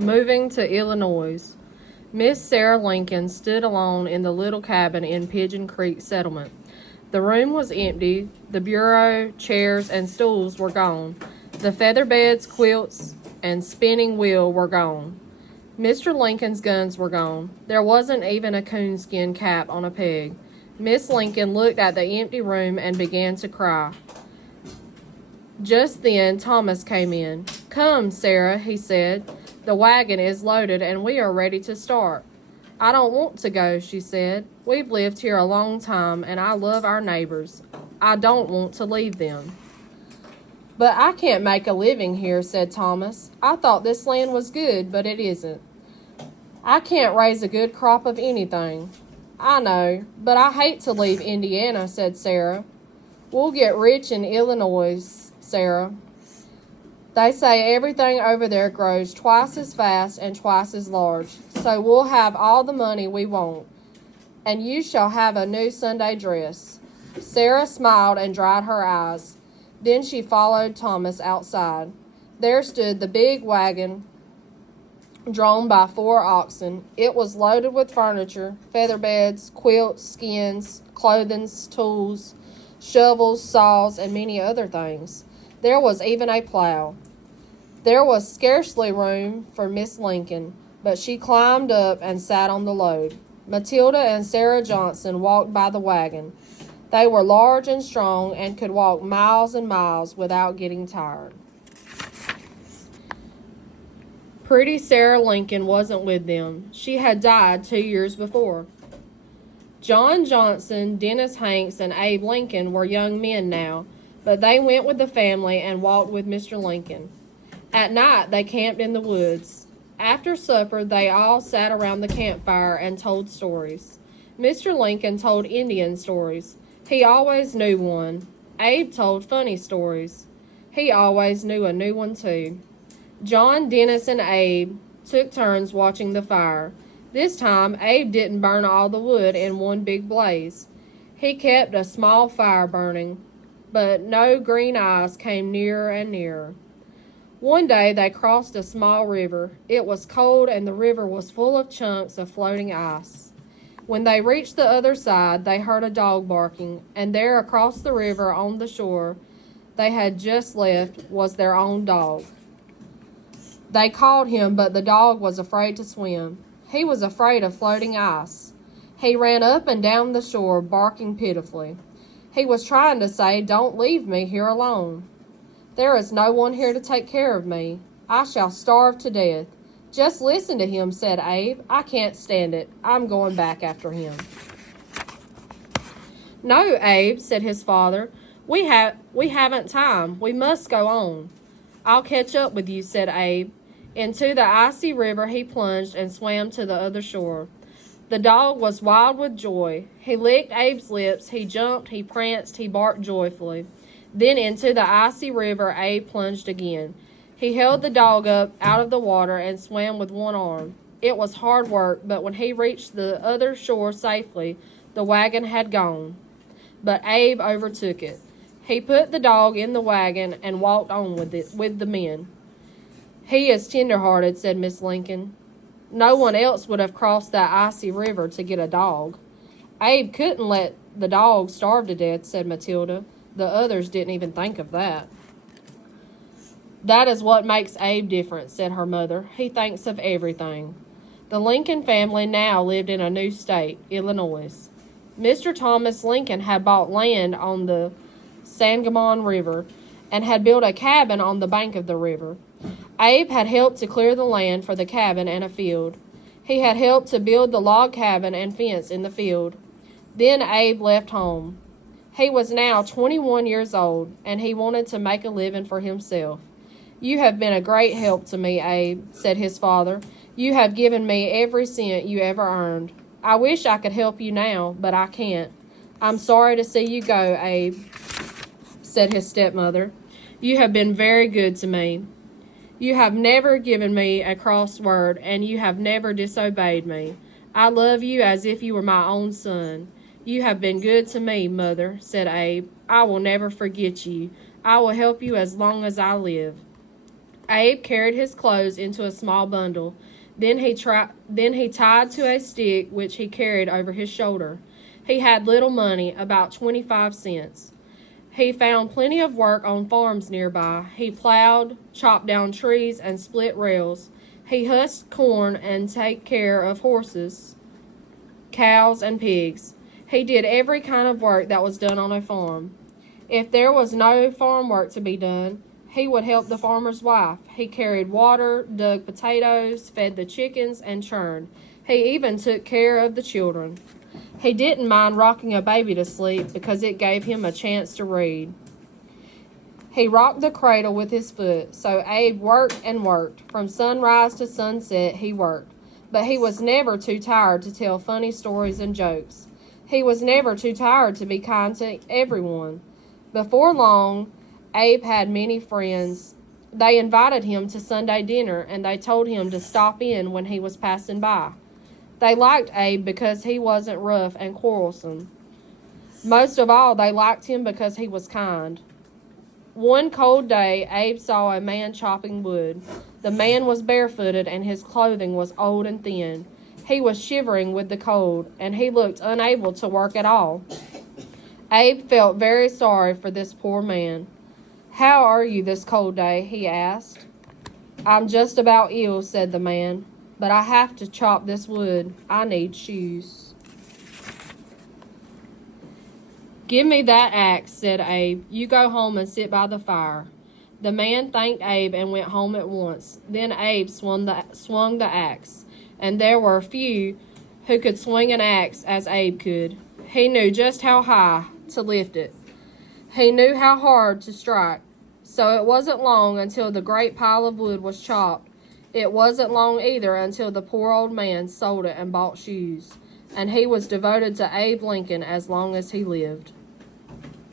Moving to Illinois. Miss Sarah Lincoln stood alone in the little cabin in Pigeon Creek settlement. The room was empty. The bureau, chairs, and stools were gone. The feather beds, quilts, and spinning wheel were gone. Mr. Lincoln's guns were gone. There wasn't even a coonskin cap on a peg. Miss Lincoln looked at the empty room and began to cry. Just then Thomas came in. "Come, Sarah," he said. "The wagon is loaded and we are ready to start." "I don't want to go," she said. "We've lived here a long time and I love our neighbors. I don't want to leave them." "But I can't make a living here," said Thomas. "I thought this land was good, but it isn't. I can't raise a good crop of anything." "I know, but I hate to leave Indiana," said Sarah. "We'll get rich in Illinois, Sarah. They say everything over there grows twice as fast and twice as large, so we'll have all the money we want, and you shall have a new Sunday dress." Sarah smiled and dried her eyes. Then she followed Thomas outside. There stood the big wagon, drawn by 4 oxen. It was loaded with furniture, feather beds, quilts, skins, clothing, tools, shovels, saws, and many other things. There was even a plow. There was scarcely room for Miss Lincoln, but she climbed up and sat on the load. Matilda and Sarah Johnson walked by the wagon. They were large and strong and could walk miles and miles without getting tired. Pretty Sarah Lincoln wasn't with them. She had died 2 years before. John Johnson, Dennis Hanks, and Abe Lincoln were young men now, but they went with the family and walked with Mr. Lincoln. At night, they camped in the woods. After supper, they all sat around the campfire and told stories. Mr. Lincoln told Indian stories. He always knew one. Abe told funny stories. He always knew a new one, too. John, Dennis, and Abe took turns watching the fire. This time, Abe didn't burn all the wood in one big blaze. He kept a small fire burning, but no green eyes came nearer and nearer. One day they crossed a small river. It was cold and the river was full of chunks of floating ice. When they reached the other side, they heard a dog barking, and there across the river on the shore they had just left was their own dog. They called him, but the dog was afraid to swim. He was afraid of floating ice. He ran up and down the shore, barking pitifully. He was trying to say, "Don't leave me here alone. There is no one here to take care of me. I shall starve to death." "Just listen to him," said Abe. "I can't stand it. I'm going back after him." "No, Abe," said his father. We haven't time. We must go on." "I'll catch up with you," said Abe. Into the icy river he plunged and swam to the other shore. The dog was wild with joy. He licked Abe's lips, he jumped, he pranced, he barked joyfully. Then into the icy river Abe plunged again. He held the dog up out of the water and swam with one arm. It was hard work, but when he reached the other shore safely, the wagon had gone. But Abe overtook it. He put the dog in the wagon and walked on with the men. "He is tender-hearted," said Miss Lincoln. "No one else would have crossed that icy river to get a dog." "Abe couldn't let the dog starve to death," said Matilda. The others didn't even think of that. "That is what makes Abe different," said her mother. "He thinks of everything." The Lincoln family now lived in a new state, Illinois. Mr. Thomas Lincoln had bought land on the Sangamon River and had built a cabin on the bank of the river. Abe had helped to clear the land for the cabin and a field. He had helped to build the log cabin and fence in the field. Then Abe left home. He was now 21 years old, and he wanted to make a living for himself. "You have been a great help to me, Abe," said his father. "You have given me every cent you ever earned. I wish I could help you now, but I can't." "I'm sorry to see you go, Abe," said his stepmother. "You have been very good to me. You have never given me a cross word, and you have never disobeyed me. I love you as if you were my own son. You have been good to me, Mother," said Abe. "I will never forget you. I will help you as long as I live." Abe carried his clothes into a small bundle. Then he tied to a stick which he carried over his shoulder. He had little money, about 25 cents. He found plenty of work on farms nearby. He plowed, chopped down trees, and split rails. He husked corn and took care of horses, cows, and pigs. He did every kind of work that was done on a farm. If there was no farm work to be done, he would help the farmer's wife. He carried water, dug potatoes, fed the chickens, and churned. He even took care of the children. He didn't mind rocking a baby to sleep because it gave him a chance to read. He rocked the cradle with his foot, so Abe worked and worked. From sunrise to sunset he worked, but he was never too tired to tell funny stories and jokes. He was never too tired to be kind to everyone. Before long, Abe had many friends. They invited him to Sunday dinner, and they told him to stop in when he was passing by. They liked Abe because he wasn't rough and quarrelsome. Most of all, they liked him because he was kind. One cold day, Abe saw a man chopping wood. The man was barefooted, and his clothing was old and thin. He was shivering with the cold, and he looked unable to work at all. Abe felt very sorry for this poor man. "How are you this cold day?" he asked. "I'm just about ill," said the man, "but I have to chop this wood. I need shoes." "Give me that axe," said Abe. "You go home and sit by the fire." The man thanked Abe and went home at once. Then Abe swung the axe, and there were few who could swing an axe as Abe could. He knew just how high to lift it. He knew how hard to strike. So it wasn't long until the great pile of wood was chopped. It wasn't long either until the poor old man sold it and bought shoes. And he was devoted to Abe Lincoln as long as he lived.